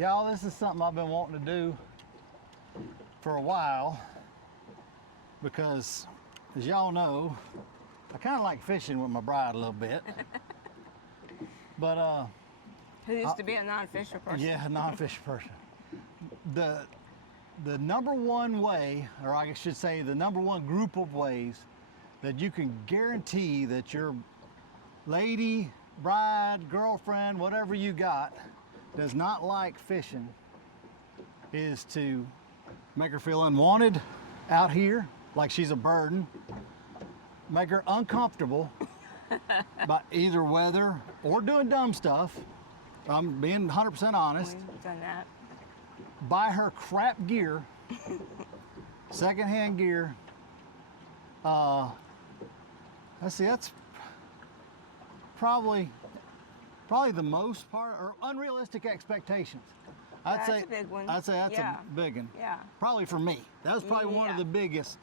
Y'all, this is something I've been wanting to do for a while because, as y'all know, I kind of like fishing with my bride a little bit. But Who used to be a non-fisher person? yeah, non-fisher person. The number one way, or I should say the number one group of ways that you can guarantee that your lady, bride, girlfriend, whatever you got, does not like fishing is to make her feel unwanted out here, like she's a burden, make her uncomfortable by either weather or doing dumb stuff. I'm being 100% honest. We've done that. Buy her crap gear, secondhand gear. Let's see, that's probably the most part, or unrealistic expectations. That's a big one. I'd say that's Yeah. a big one. Yeah. Probably for me. That was probably one of Yeah. the biggest.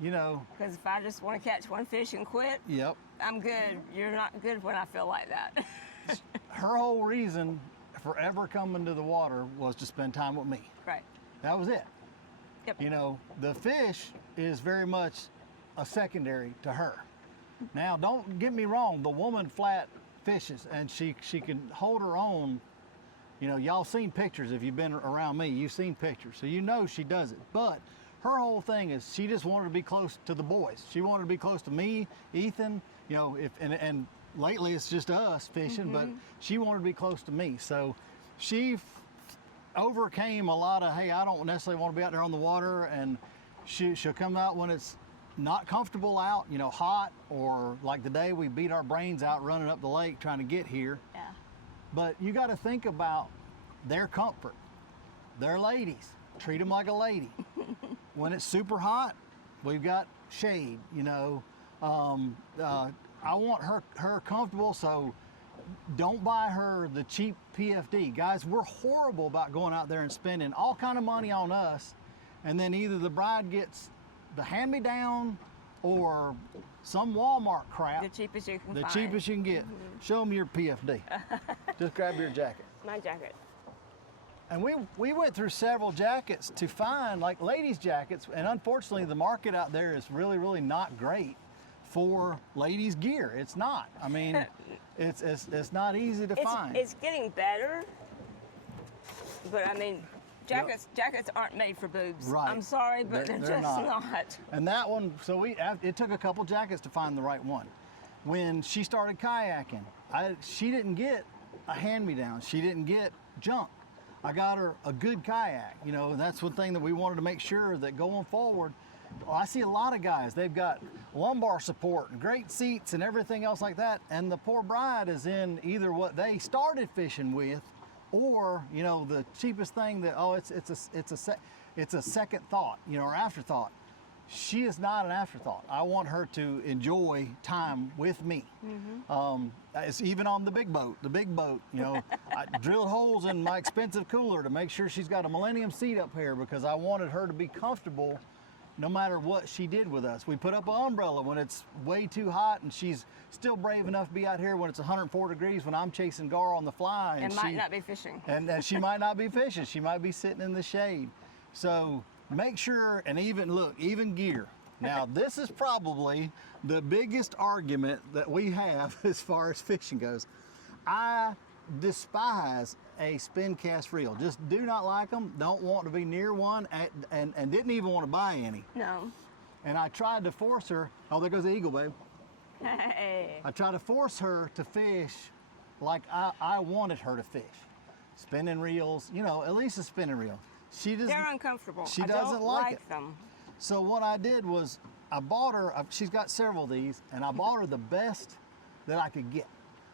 You know. Because if I just want to catch one fish and quit, Yep. I'm good. You're not good when I feel like that. Her whole reason for ever coming to the water was to spend time with me. Right. That was it. Yep. You know, the fish is very much a secondary to her. Now, don't get me wrong, the woman flat fishes and she can hold her own. You know, y'all seen pictures. If you've been around me, you've seen pictures. So you know she does it. But her whole thing is she just wanted to be close to the boys. She wanted to be close to me, Ethan, you know, and lately it's just us fishing, but she wanted to be close to me. So she overcame a lot of, hey, I don't necessarily want to be out there on the water, and she'll come out when it's not comfortable out, you know, hot, or like the day we beat our brains out running up the lake trying to get here. Yeah. But you got to think about their comfort. They're ladies. Treat them like a lady. When it's super hot, we've got shade, you know. I want her comfortable, so don't buy her the cheap PFD. Guys, we're horrible about going out there and spending all kind of money on us, and then either the bride gets the hand-me-down or some Walmart crap. The cheapest you can The find. cheapest you can get. Show them your PFD. Just grab your jacket. My jacket. And we went through several jackets to find like ladies' jackets, and unfortunately the market out there is really, really not great for ladies' gear. It's not. I mean, it's not easy to find. It's getting better, but I mean, jackets aren't made for boobs. Right. I'm sorry, but they're just not. And that one, so it took a couple jackets to find the right one. When she started kayaking, she didn't get a hand-me-down. She didn't get junk. I got her a good kayak, you know, and that's one thing that we wanted to make sure that going forward. Well, I see a lot of guys, they've got lumbar support and great seats and everything else like that, and the poor bride is in either what they started fishing with, or, you know, the cheapest thing that, oh, it's a second thought, you know, or afterthought. She is not an afterthought. I want her to enjoy time with me. It's even on the big boat. You know, I drilled holes in my expensive cooler to make sure she's got a Millennium seat up here because I wanted her to be comfortable no matter what she did with us. We put up an umbrella when it's way too hot, and she's still brave enough to be out here when it's 104 degrees when I'm chasing gar on the fly. And might not be fishing. And she might not be fishing. She might be sitting in the shade. So make sure, and even gear. Now, this is probably the biggest argument that we have as far as fishing goes. I despise a spin cast reel. Just do not like them, don't want to be near one, and didn't even want to buy any. No. And I tried to force her, oh, there goes the eagle, babe. Hey. I tried to force her to fish like I wanted her to fish. Spinning reels, you know, at least a spinning reel. They're uncomfortable. She I doesn't don't like it. them. So what I did was I bought her, she's got several of these, and I bought her the best that I could get.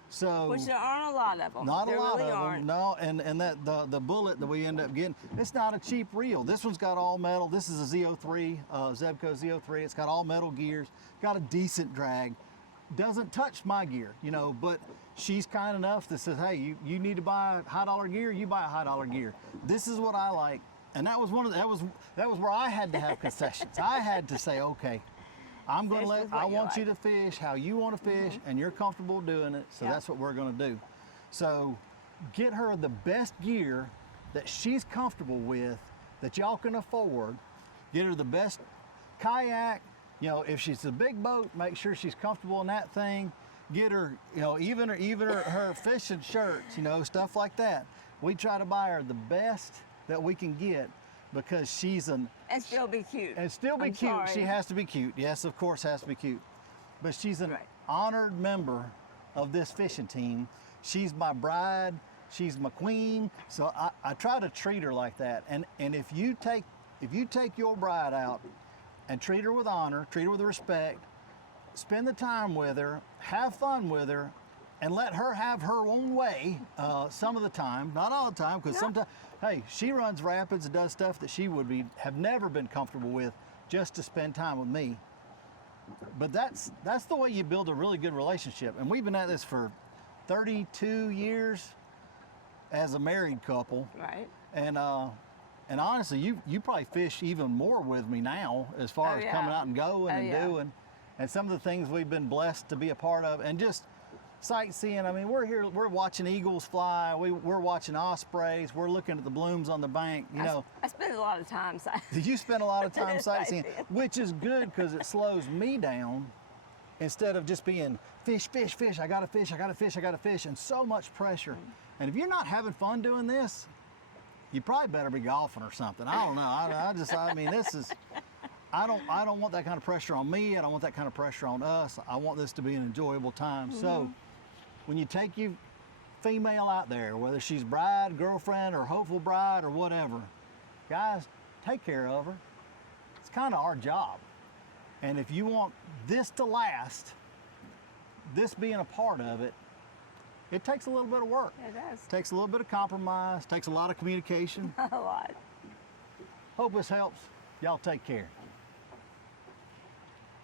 So Which there aren't a lot of them. not there a lot really of aren't. them, no, and that the bullet that we end up getting, it's not a cheap reel. This one's got all metal. This is a Z03, Zebco Z03. It's got all metal gears, got a decent drag. Doesn't touch my gear, you know, but she's kind enough that says, hey, you need to buy high dollar gear, you buy a high dollar gear. This is what I like. And that was that was where I had to have concessions. I had to say, okay, I'm going to I want you to fish how you want to fish, and you're comfortable doing it, so that's what we're going to do. So get her the best gear that she's comfortable with, that y'all can afford. Get her the best kayak. You know, if she's a big boat, make sure she's comfortable in that thing. Get her, you know, even her fishing shirts, you know, stuff like that. We try to buy her the best that we can get because she's an... And still be cute. And still be I'm cute. sorry. She has to be cute. Yes, of course, has to be cute. But she's an Right. honored member of this fishing team. She's my bride. She's my queen. So I try to treat her like that. And if you take your bride out and treat her with honor, treat her with respect, spend the time with her, have fun with her, and let her have her own way some of the time, not all the time, because sometimes, hey, she runs rapids and does stuff that she would have never been comfortable with just to spend time with me. But that's the way you build a really good relationship. And we've been at this for 32 years as a married couple. Right. And honestly, you probably fish even more with me now as far Oh, as yeah. coming out and going Oh, and yeah. doing, and some of the things we've been blessed to be a part of, and just sightseeing. I mean, we're here, we're watching eagles fly, we're watching ospreys, we're looking at the blooms on the bank. You know, I spend a lot of time. you spend a lot of time sightseeing, Sightseeing. which is good because it slows me down instead of just being fish, fish, fish. I gotta fish, I gotta fish, I gotta fish, and so much pressure. And if you're not having fun doing this, you probably better be golfing or something. I don't know. I mean, this is. I don't want that kind of pressure on me. I don't want that kind of pressure on us. I want this to be an enjoyable time. So, when you take your female out there, whether she's bride, girlfriend, or hopeful bride, or whatever, guys, take care of her. It's kind of our job. And if you want this to last, this being a part of it, it takes a little bit of work. It does. Takes a little bit of compromise, takes a lot of communication. A lot. Hope this helps. Y'all take care.